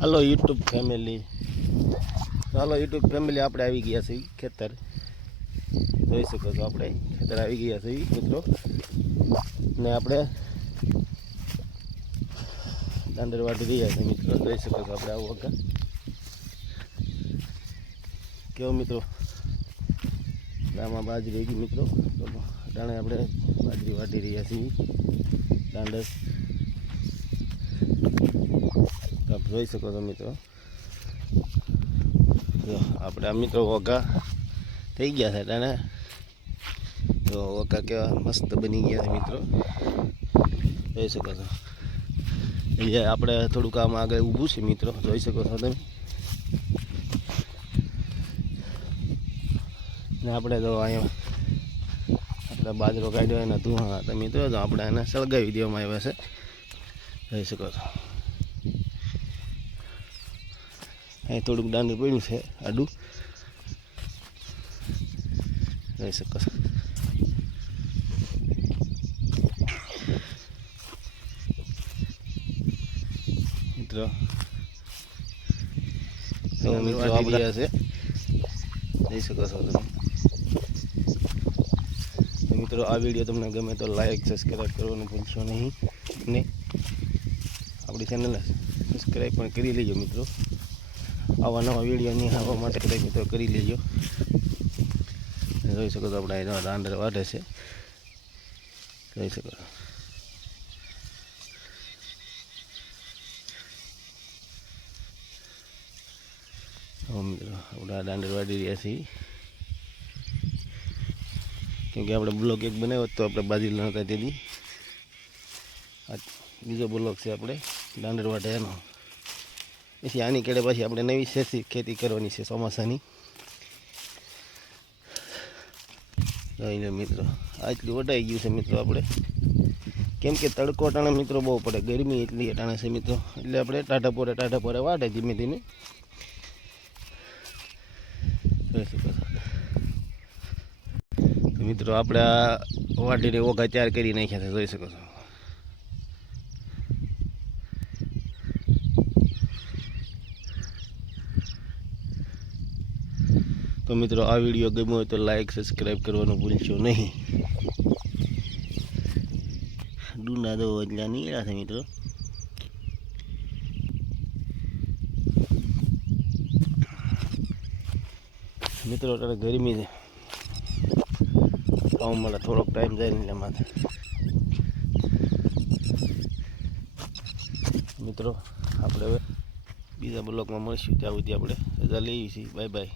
હાલો YouTube family, આપણે આવી ગયા છીએ ખેતર. જોઈ શકો છો આપણે ખેતર આવી ગયા છીએ મિત્રો. ને આપણે દાંડર વાટી રહ્યા છીએ મિત્રો. જોઈ શકો છો આપણે આવું વગર કેવો મિત્રો. આમાં બાજરી રહી ગઈ મિત્રો. તો દાણે આપણે બાજરી વાટી રહ્યા છીએ દાંડર. આપ જોઈ શકો છો મિત્રો. આપણે આ મિત્રો વગા થઈ ગયા છે દાણે. તો વગા કેવા મસ્ત બની ગયા છે મિત્રો. જોઈ શકો છો. એ આપણે થોડુંક આમ આગળ ઊભું છે મિત્રો. જોઈ શકો છો તમે. ને આપણે તો અહીંયા આપણે બાજરો કાઢ્યો એના ધુઆ તો મિત્રો તો આપણે એને સળગાવી દેવામાં આવ્યા છે. જોઈ શકો છો. અહીં થોડુંક દાંડર પડ્યું છે આડું. જોઈ શકો છો મિત્રો. તો મિત્રો આ બધા છે. જોઈ શકો છો તમે. મિત્રો આ વિડીયો તમને ગમે તો લાઈક સબસ્ક્રાઈબ કરવાનું ભૂલશો નહીં. ને આપણી ચેનલને સબસ્ક્રાઈબ પણ કરી લેજો મિત્રો. આવા નવા વિડીયો નિહાળવા માટે મિત્રો કરી લેજો. જોઈ શકો છો આપણે એના દાંડર વાઢે છે. જોઈ શકો છો. મિત્રો આપણે દાંડર વાઢી રહ્યા છીએ. કેમકે આપણે બ્લોક એક બનાવ્યો તો આપણે બાજરી નહોતા તેથી આ બીજો બ્લોક છે આપણે દાંડર વાઢે એનો. પછી આની કેળે પછી આપણે નવી શેતી ખેતી કરવાની છે ચોમાસાની. જોઈ લો મિત્રો આટલું વટાઈ ગયું છે મિત્રો આપણે. કેમ કે તડકો અટાણે મિત્રો બહુ પડે, ગરમી એટલી અટાણે છે મિત્રો. એટલે આપણે ટાઢા પોરે વાટે ધીમે ધીમે. જોઈ શકો છો મિત્રો. આપણે આ વાટીને ઓઘા તૈયાર કરી નાખ્યા છે. જોઈ શકો છો. તો મિત્રો આ વિડીયો ગમ્યો હોય તો લાઈક સબસ્ક્રાઈબ કરવાનું ભૂલશો નહીં. ડુંડા દો એટલે નીકળ્યા છે મિત્રો. મિત્રો અત્યારે ગરમી છે. આવું મળે થોડોક ટાઈમ જાય ને એટલે માથે. મિત્રો આપણે હવે બીજા બ્લોકમાં મળીશું. ત્યાં સુધી આપણે રજા લઈએ છીએ. Bye bye.